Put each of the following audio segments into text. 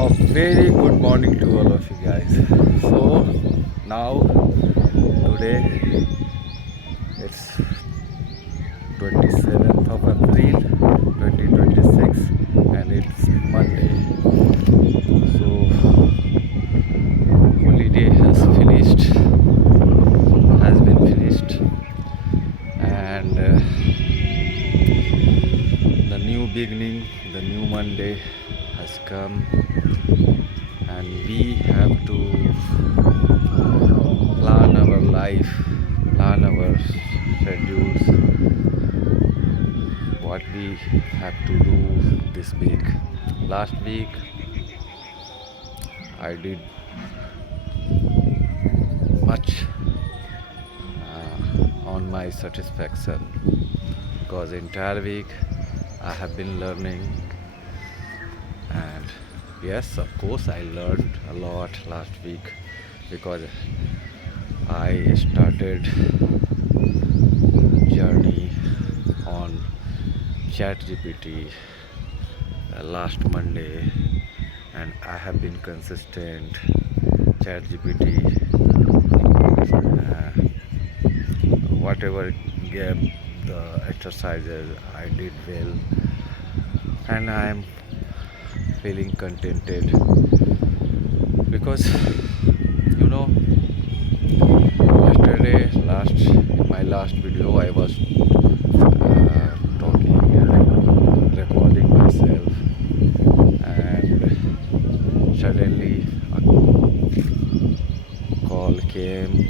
A very good morning to all of you guys. So now today it's 27th of April 2026 and it's Monday. So holiday has been finished, and the new beginning, the new Monday has come, and we have to plan our life, plan our schedules, what we have to do this week. Last week I did much on my satisfaction, because entire week I have been learning, and yes, of course I learned a lot last week, because I started journey on ChatGPT last Monday, and I have been consistent. ChatGPT, whatever gave the exercises, I did well, and I am feeling contented, because you know yesterday, my last video, I was talking and recording myself, and suddenly a call came.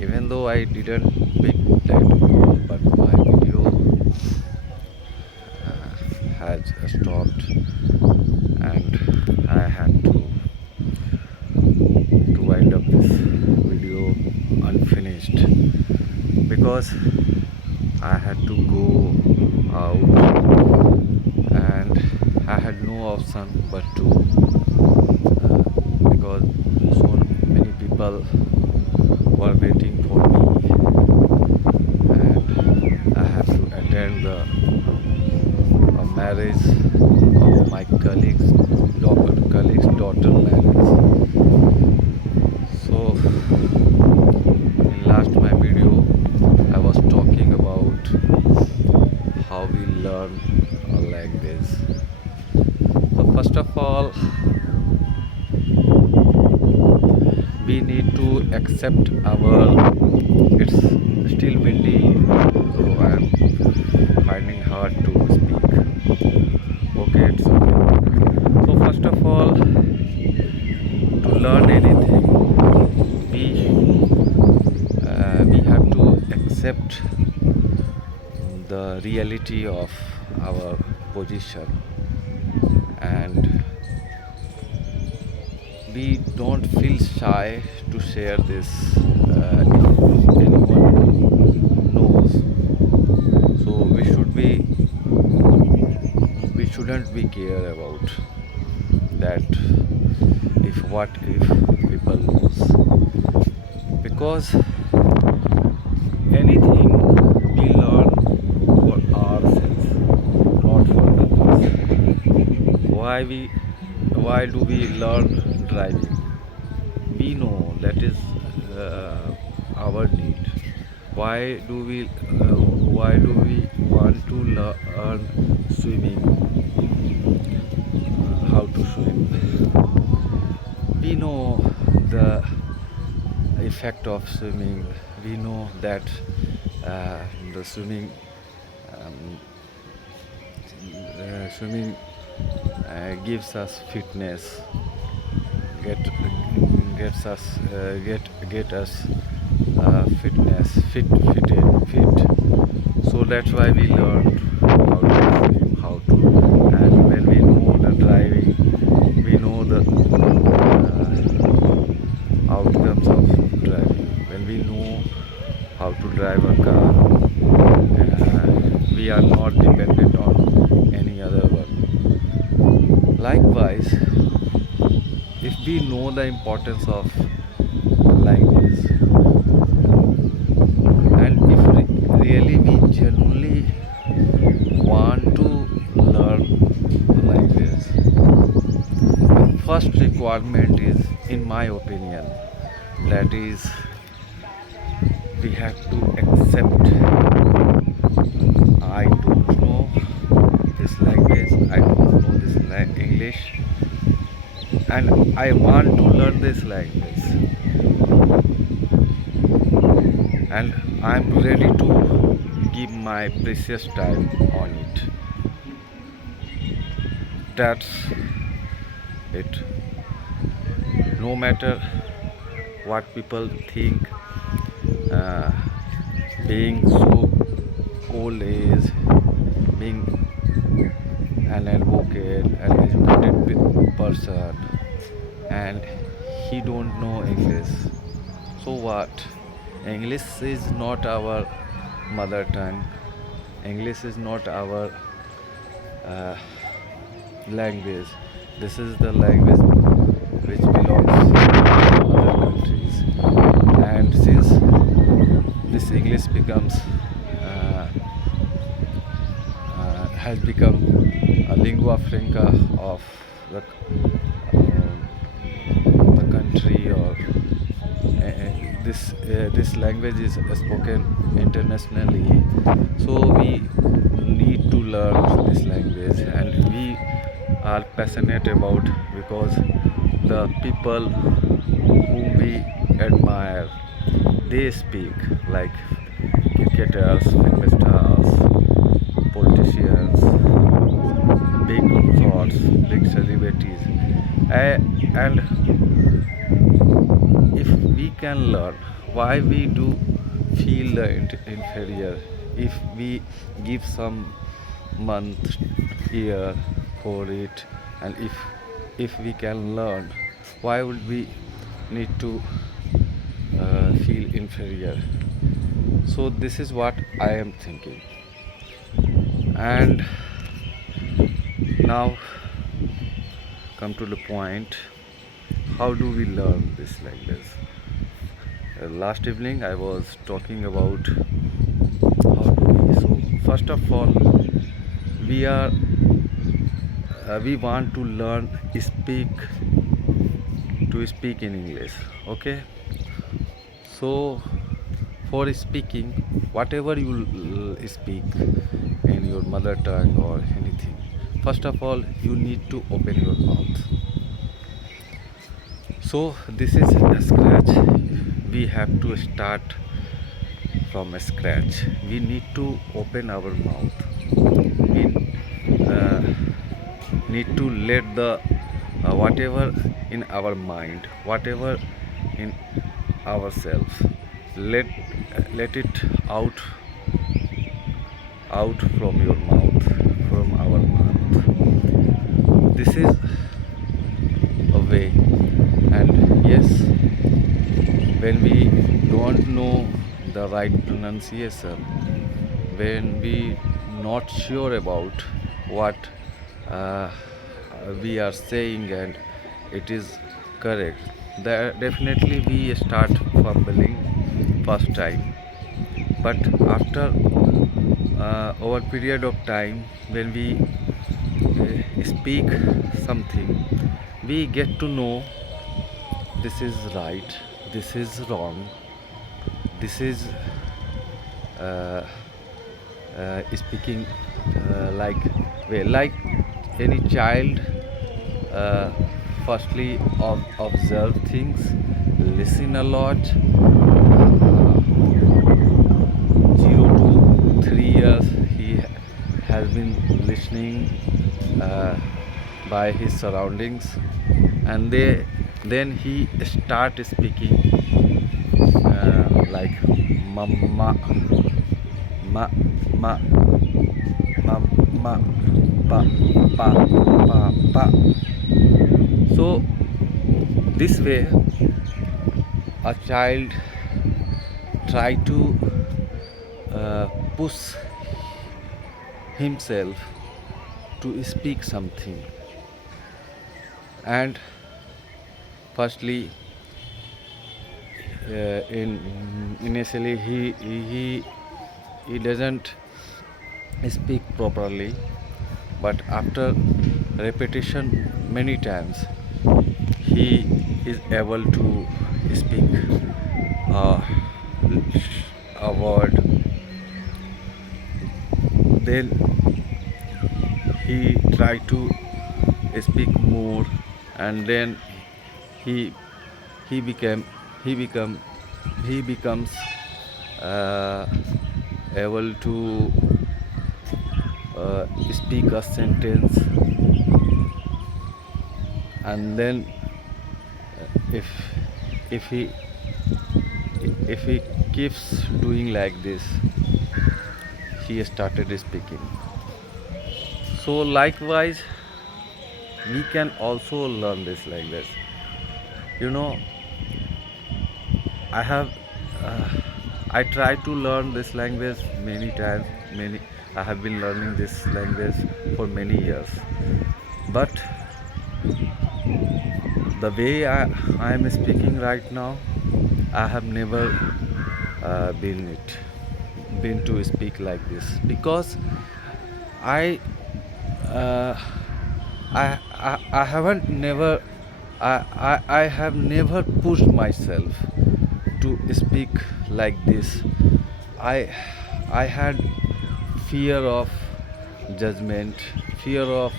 Even though I didn't pick that call, but my video has stopped, and I had to wind up this video unfinished, because I had to go out, and I had no option but to, because so many people were waiting for me, and I have to attend the marriage of my colleague's daughter marriage. So in last my video I was talking about how we learn a language. So first of all, we need to accept our, it's still windy, so I am finding hard to speak. Okay, it's okay. So first of all, to learn anything, we have to accept the reality of our position, and we don't feel shy to share this if anyone knows. So we shouldn't be care about that, if people knows, because anything we learn for ourselves, not for others. Why do we learn driving? We know that is our need. Why do we want to learn swimming, how to swim? We know the effect of swimming. We know that the um, swimming gives us fitness, get gets us get us fitness, fit. So that's why we learn how to swim, and when we know the driving, we know the outcomes of driving. When we know how to drive a car, we are not dependent on any other one. Likewise, if we know the importance of language, and if really we genuinely want to learn the language, first requirement is, in my opinion, that is, we have to accept I don't know this language, I don't know this English, and I want to learn this language, and I'm ready to give my precious time on it. That's it. No matter what people think, uh, being so old age, being an advocate, an educated person, and he don't know English. So what? English is not our mother tongue. English is not our uh, language. This is the language which belongs to other countries. And since this English becomes has become a lingua franca of the, the country, or this language is spoken internationally, so we need to learn this language, and we are passionate about, because the people whom we admire, they speak like cricketers, film stars, politicians, big thoughts, big celebrities, and if we can learn, why we do feel the inferior? If we give some month, year for it, and if we can learn, why would we need to feel inferior? So this is what I am thinking. And now come to the point, how do we learn this language? Last evening I was talking about how do we. So first of all, we want to learn to speak in English. Okay, so for speaking, whatever you speak in your mother tongue or anything, first of all you need to open your mouth. So this is a scratch. We have to start from a scratch. We need to open our mouth. We need to let the whatever in our mind, whatever in ourselves, let it out from your mouth, from our mouth. This is a way. And yes, when we don't know the right pronunciation, when we not sure about what we are saying and it is correct, definitely we start fumbling first time. But after over period of time, when we speak something, we get to know this is right, this is wrong, this is speaking like way, like any child. Firstly, observe things, listen a lot. 0 to 3 years he has been listening by his surroundings, and then he start speaking like mama, ma ma ma ma pa pa pa pa. So this way a child try to push himself to speak something, and firstly initially he doesn't speak properly, but after repetition many times he is able to speak uh, a word, then he try to speak more, and then he he became he become he becomes uh, able to speak a sentence, and then if if he if he keeps doing like this, he started speaking. So likewise, we can also learn this language. You know, I have I try to learn this language many times. I have been learning this language for many years, but the way I am speaking right now, I have never uh, been it been to speak like this, because I uh, I haven't never I have never pushed myself to speak like this. I I had fear of judgment, fear of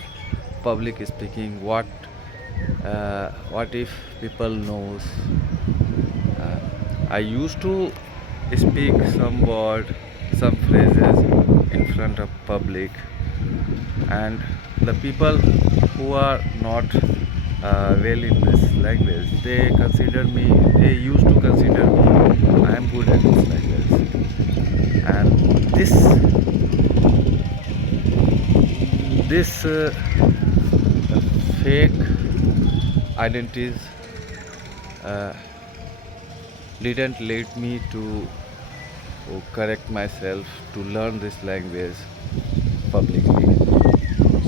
public speaking. What if people knows? Uh, I used to speak some word, some phrases in front of public, and the people who are not well in this language, they used to consider me I am good at this language, and this fake identities uh, didn't let me to correct myself to learn this language publicly.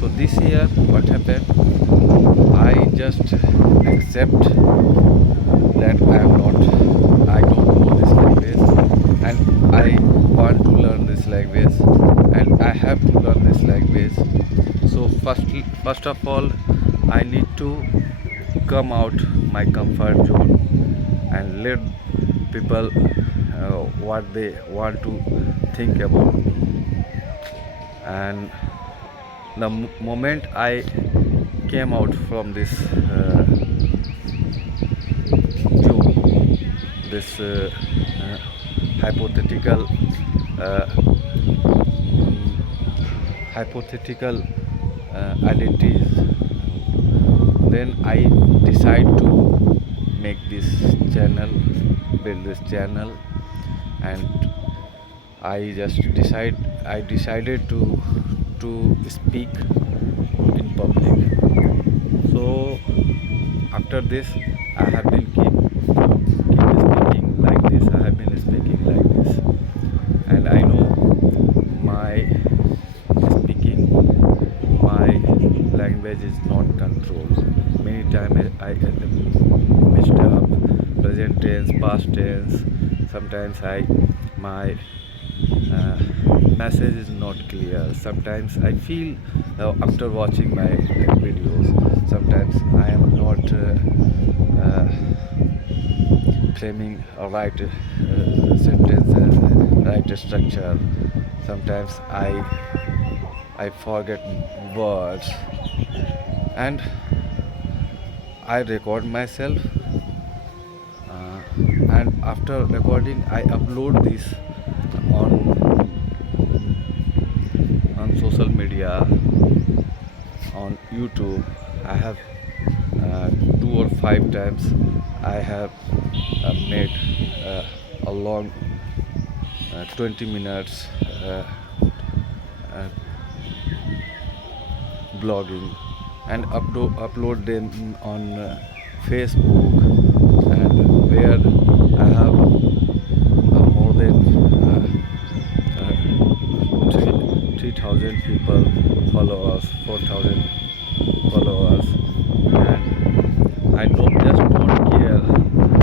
So this year, what happened? I just accept that I don't know this language, and I want to learn this language, and I have to learn this language. So first of all, I need to come out my comfort zone and let people what they want to think about me. And the moment I came out from this zone, this hypothetical uh, hypothetical identities, then I decide to make this channel, build this channel, and I decided to speak in public. So after this, I have been keep speaking like this. I have been speaking like this, and I know my speaking, my language is not controlled. Many times I messed up present tense, past tense. Sometimes my message is not clear. Sometimes I feel after watching my videos, sometimes I am not framing a right sentence, right structure. Sometimes I forget words, and I record myself, and after recording I upload this on social media, on YouTube. I have 2 or 5 times I have made a long 20 minutes uh, blogging, and upload them on Facebook, and where I have more than 3,000 people followers, 4,000 followers, and I don't care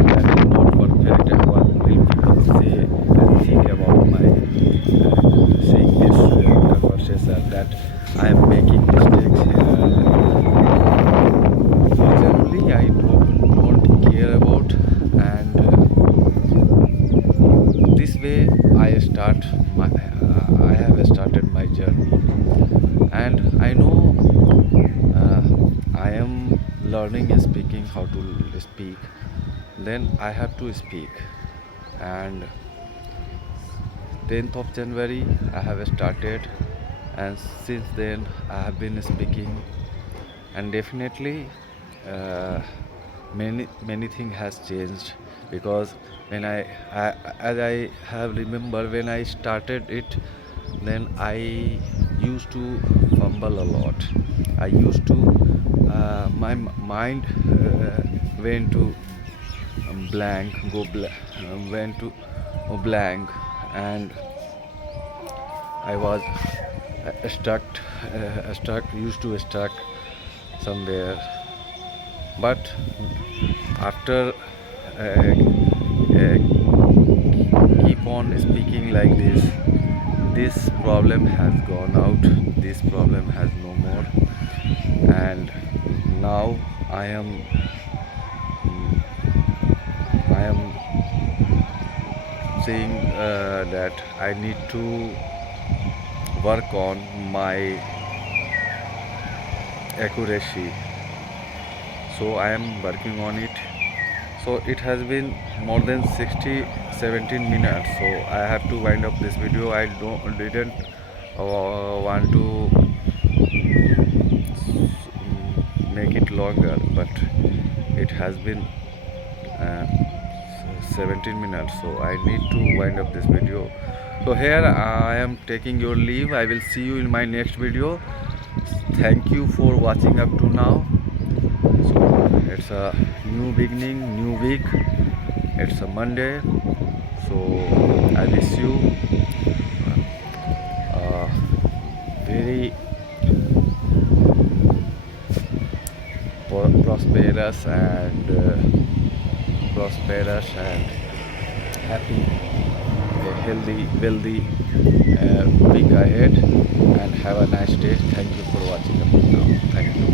that is not perfect and what will people say and think about my seeing this conversation, that I am making mistakes here. So generally, I don't learning speaking, how to speak, then I have to speak. And 10th of January I have started, and since then I have been speaking. And definitely many thing has changed, because when I as I have remember when I started it, then I used to fumble a lot. I used to my mind went to blank go went to blank, and I was stuck used to stuck somewhere. But after keep on speaking like this problem has gone out, this problem has no more. And now I am saying that I need to work on my accuracy. So I am working on it. So it has been more than 17 minutes, so I have to wind up this video. I didn't want to make it longer, but it has been uh, 17 minutes, so I need to wind up this video. So here I am taking your leave. I will see you in my next video. Thank you for watching up to now. So it's a new beginning, new week. It's a Monday, so I wish you very prosperous and happy, healthy, wealthy week ahead, and have a nice day. Thank you for watching up to now. Thank you.